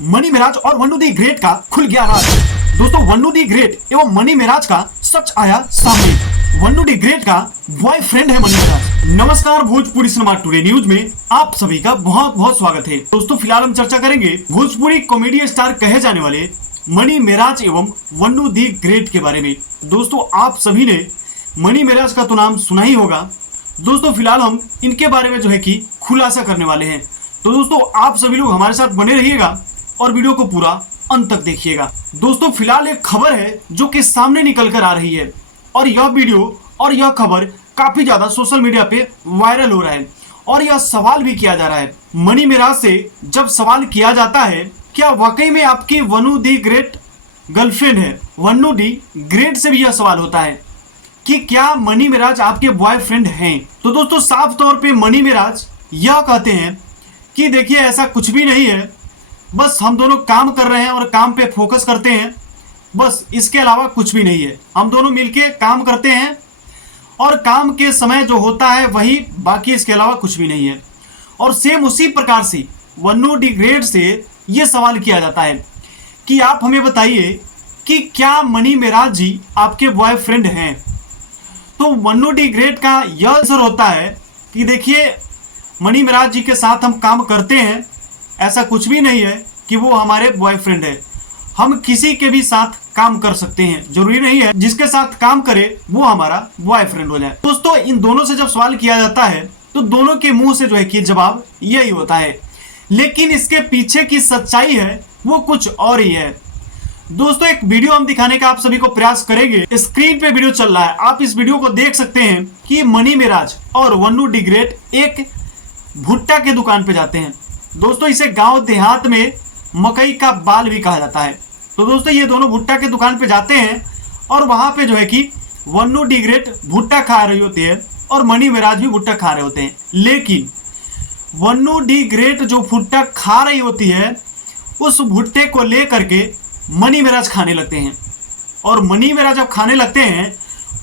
Money Meraj और Vannu the great का खुल गया राज। दोस्तों वन्नू दी ग्रेट एवं मनी मेराज का सच आया सामने। वन्नू दी ग्रेट का बॉयफ्रेंड है मनी मेराज। नमस्कार, भोजपुरी सिनेमा टुडे न्यूज में आप सभी का बहुत बहुत स्वागत है। दोस्तों फिलहाल हम चर्चा करेंगे भोजपुरी कॉमेडी स्टार कहे जाने वाले मनी मेराज एवं वन्नू दी ग्रेट के बारे में। दोस्तों आप सभी ने मनी मेराज का तो नाम सुना ही होगा। दोस्तों फिलहाल हम इनके बारे में जो है कि खुलासा करने वाले हैं। तो दोस्तों आप सभी लोग हमारे साथ बने रहिएगा और वीडियो को पूरा अंत तक देखिएगा। दोस्तों फिलहाल एक खबर है जो कि सामने निकल कर आ रही है और यह वीडियो और यह खबर काफी ज्यादा सोशल मीडिया पे वायरल हो रहा है और यह सवाल भी किया जा रहा है। मनी मेराज से जब सवाल किया जाता है क्या वाकई में आपकी वन्नू दी ग्रेट गर्लफ्रेंड है, वन्नू दी ग्रेट से भी यह सवाल होता है कि क्या मनी मेराज आपके बॉयफ्रेंड हैं। तो दोस्तों साफ तौर पे मनी मेराज यह कहते हैं कि देखिए ऐसा कुछ भी नहीं है, बस हम दोनों काम कर रहे हैं और काम पे फोकस करते हैं, बस इसके अलावा कुछ भी नहीं है। हम दोनों मिलके काम करते हैं और काम के समय जो होता है वही, बाकी इसके अलावा कुछ भी नहीं है। और सेम उसी प्रकार से वन्नू दी ग्रेट से ये सवाल किया जाता है कि आप हमें बताइए कि क्या मनी मेराज जी आपके बॉयफ्रेंड हैं। तो वन्नू दी ग्रेट का यह आंसर होता है कि देखिए मनी मेराज जी के साथ हम काम करते हैं, ऐसा कुछ भी नहीं है कि वो हमारे बॉयफ्रेंड है। हम किसी के भी साथ काम कर सकते हैं, जरूरी नहीं है जिसके साथ काम करे वो हमारा बॉयफ्रेंड हो जाए। दोस्तों इन दोनों से जब सवाल किया जाता है तो दोनों के मुंह से जो है कि जवाब यही होता है, लेकिन इसके पीछे की सच्चाई है वो कुछ और ही है। दोस्तों एक वीडियो हम दिखाने का आप सभी को प्रयास करेंगे। स्क्रीन पे वीडियो चल रहा है, आप इस वीडियो को देख सकते हैं कि मनी मेराज और वन्नू दी ग्रेट एक भुट्टा के दुकान पे जाते हैं। दोस्तों इसे गांव देहात में मकई का बाल भी कहा जाता है। तो दोस्तों ये दोनों भुट्टा के दुकान पे जाते हैं और वहां पे जो है कि वन्नू दी ग्रेट भुट्टा खा रही होती है और मनी मेराज भी भुट्टा खा रहे होते हैं। लेकिन वन्नू दी ग्रेट जो भुट्टा खा रही होती है उस भुट्टे को लेकर के मनी मेराज खाने लगते हैं और मनी मेराज जब खाने लगते हैं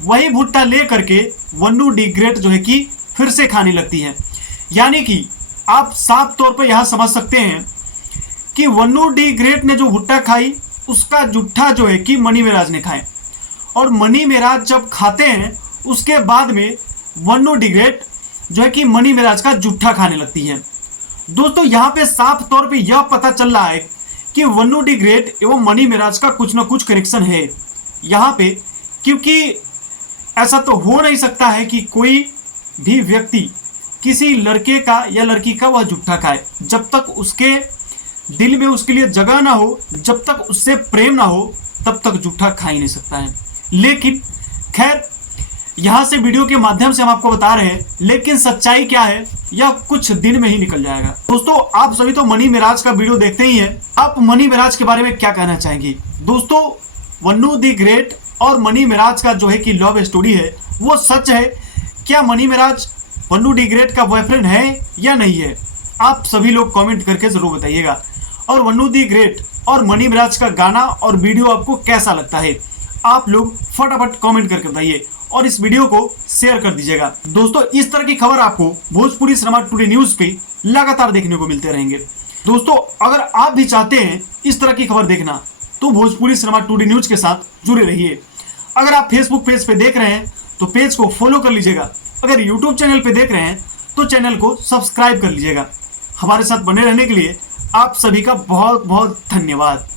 वही भुट्टा लेकर के वन्नू दी ग्रेट जो है कि फिर से खाने लगती है। यानी कि आप साफ तौर पर यहां समझ सकते हैं कि वन्नू दी ग्रेट ने जो भुट्टा खाई उसका जुट्ठा जो है कि मनी मेराज ने खाए और मनी मेराज जब खाते हैं उसके बाद में वन्नू दी ग्रेट जो है कि मनी मेराज का जुट्ठा खाने लगती है। दोस्तों यहां पे साफ तौर पे यह पता चल रहा है कि वन्नू दी ग्रेट एवं मनी मेराज का कुछ ना कुछ कनेक्शन है यहाँ पे, क्योंकि ऐसा तो हो नहीं सकता है कि कोई भी व्यक्ति किसी लड़के का या लड़की का वह जुट्ठा खाए जब तक उसके दिल में उसके लिए जगह ना हो, जब तक उससे प्रेम ना हो तब तक जुट्ठा खा ही नहीं सकता है। लेकिन खैर यहाँ से वीडियो के माध्यम से हम आपको बता रहे हैं, लेकिन सच्चाई क्या है यह कुछ दिन में ही निकल जाएगा। दोस्तों आप सभी तो मनी मेराज का वीडियो देखते ही हैं, आप मनी मेराज के बारे में क्या कहना चाहेंगे। दोस्तों वन्नू दी ग्रेट और मनी मेराज का जो है कि लव स्टोरी है वो सच है। क्या money Meraj Vannu the great का बॉयफ्रेंड है या नहीं है, आप सभी लोग कमेंट करके जरूर बताइएगा। और वन्नू दी ग्रेट और मनी मेराज का गाना और वीडियो आपको कैसा लगता है आप लोग फटाफट कमेंट करके बताइए और इस वीडियो को शेयर कर दीजिएगा। दोस्तों इस तरह की खबर आपको भोजपुरी सिनेमा टुडे न्यूज पे लगातार देखने को मिलते रहेंगे। दोस्तों अगर आप भी चाहते हैं इस तरह की खबर देखना तो भोजपुरी सिनेमा टुडे न्यूज के साथ जुड़े रहिए। अगर आप फेसबुक पेज पे देख रहे हैं तो पेज को फॉलो कर लीजिएगा। अगर यूट्यूब चैनल पे देख रहे हैं तो चैनल को सब्सक्राइब कर लीजिएगा। हमारे साथ बने रहने के लिए आप सभी का बहुत बहुत धन्यवाद।